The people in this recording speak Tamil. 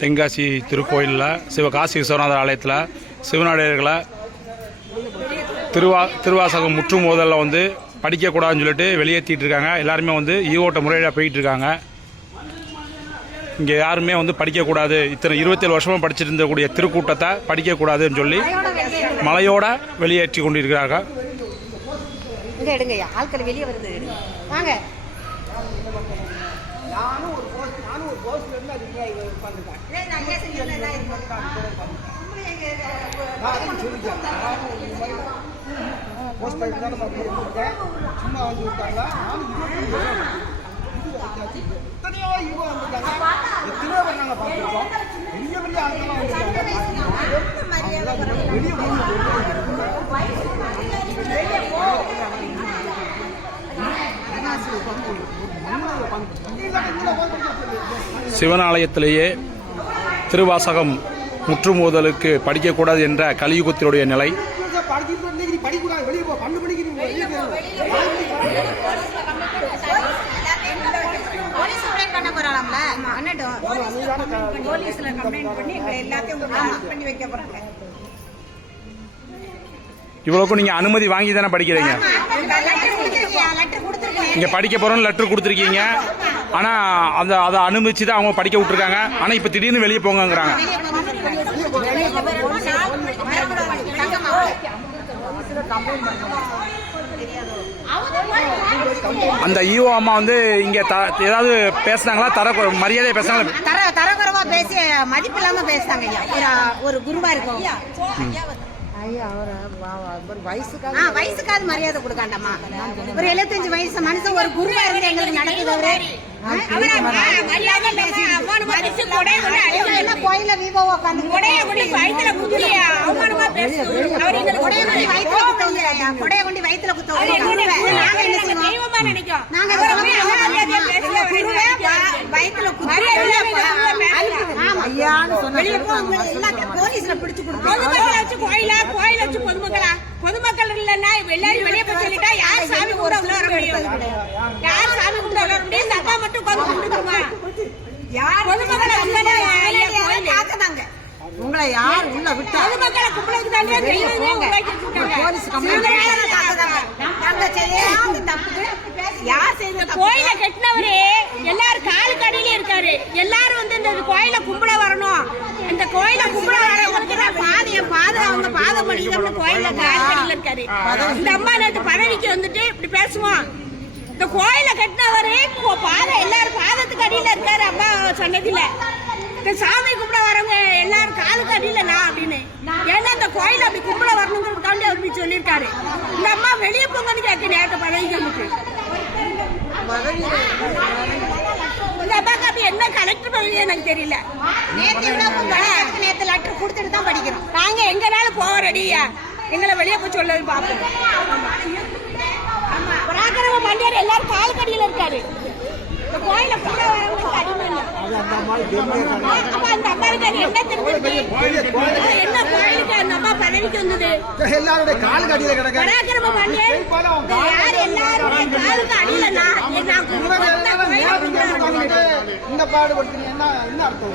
தென்காசி திருக்கோயிலில் சிவகாசி விஸ்வநாதர் ஆலயத்தில் சிவநாடியர்களை திருவாசகம் முற்றும் மோதலில் வந்து படிக்கக்கூடாதுன்னு சொல்லிட்டு வெளியேற்றிட்டு இருக்காங்க. எல்லாருமே வந்து ஈவோட்ட முறையில் போயிட்டு இருக்காங்க. இங்கே யாருமே வந்து படிக்கக்கூடாது, இத்தனை 27 வருஷமாக படிச்சுட்டு இருந்தக்கூடிய திருக்கூட்டத்தை படிக்கக்கூடாதுன்னு சொல்லி மலையோட வெளியேற்றி கொண்டிருக்கிறார்கள். ஆட்கள் வெளியே வருது வாங்க. சும்மா வந்து விட்டாங்களா? எத்தனையோ ஈவோ வந்துருக்காங்க, எத்தனையோ பேர் நாங்கள் பார்த்துருக்கோம். பெரிய பெரிய ஆட்கள்லாம் சிவனாலயத்திலேயே திருவாசகம் முற்றுமோதலுக்கு படிக்கக்கூடாது என்ற கலியுகத்தினுடைய நிலை. இவ்வளவுக்கும் நீங்க அனுமதி வாங்கி தானே படிக்கிறீங்க? இங்க படிக்க போறோம்னு லெட்டர் கொடுத்துருக்கீங்க. ஆனா அதை அனுமதிச்சு தான் அவங்க படிக்க விட்டுருக்காங்க. ஆனா இப்ப திடீர்னு வெளியே போங்கிறாங்க. அந்த ஈவோ அம்மா வந்து இங்க ஏதாவது பேசுனாங்களா? மரியாதையா பேசுனாங்க? தரக்குறைவா பேசி மதிப்பு இல்லாம பேசுறாங்க. ஒரு குருவா இருக்கும், வயசுக்காவது மரியாதை கொடுக்காண்டம்மா. ஒரு 75 வயசு மனுஷன் ஒரு குருவா இருந்து எங்களுக்கு நடக்குது. கோயில வீவோ உட்காந்து கொடைய கொண்டு வயிற்றுல குத்த போலீஸ்ல பிடிச்சு பொதுமக்கள் இல்லன்னா எல்லாரும் வெளியே போய் சொல்லிட்டா யார் சாமி கூட உள்ள வர முடியும்? யார் சாமி கூட வர முடியும்? சத்தா மட்டும் உட்கார்ந்து கும்பிட்டுருமா? யார் பொதுமக்களை காத்துனாங்க? உங்களை யார் உள்ள விட்டா? பொதுமக்களை கும்பிடுறதுக்கு தான் போலீஸ் கோயில கட்டினவரே எல்லாரும் காலு கடையில இருக்காரு. எல்லாரும் வந்து இந்த கோயில கும்பிட வரணும். இந்த கோயில கும்பிட வரவங்களுக்கு அவங்க பாதம் பண்ணிக்கிற கோயில காலு கடையில இருக்காரு. இந்த அம்மா நேற்று பதவிக்கு வந்துட்டு இப்படி பேசுவோம். இந்த கோயில கட்டினவரே எல்லாரும் பாதத்துக்கு அடியில இருக்காரு. அம்மா சொன்னதில்ல இந்த சாமி கும்பிட வரவங்க எல்லாரும் காலுக்கு அடியில நான் அப்படின்னு. ஏன்னா இந்த கோயில அப்படி கும்பிட வரணுங்கிறதுக்காண்டி அப்படி சொல்லியிருக்காரு. இந்த அம்மா வெளியே போங்கன்னு கேட்க நேற்று பதவிக்கு வந்துட்டு என்ன கலெக்டர் பதவி எனக்கு தெரியல. நேற்று லெட்டர் கொடுத்துட்டு தான் படிக்கிறோம். நாங்க எங்கனாலும் போக ரெடியா, எங்களை வெளியே போய் சொல்லது பார்ப்போம். பராக்கிரம பாண்டியர் எல்லாரும் கால் கடியில இருக்காரு. இந்த கோயில கூட வரவங்களுக்கு அடிமை இல்லை. அந்த அம்மாவுக்கு என்ன தெரிஞ்சு என்ன கோயிலுக்கு அந்த அம்மா பதவிக்கு வந்தது? எல்லாருடைய கால் கடியில கிடக்கு. பராக்கிரம பாண்டியர் யார் எல்லாரும் காலுக்கு அடியில இந்த பாடுபடுத்துறீங்க என்ன அர்த்தம்?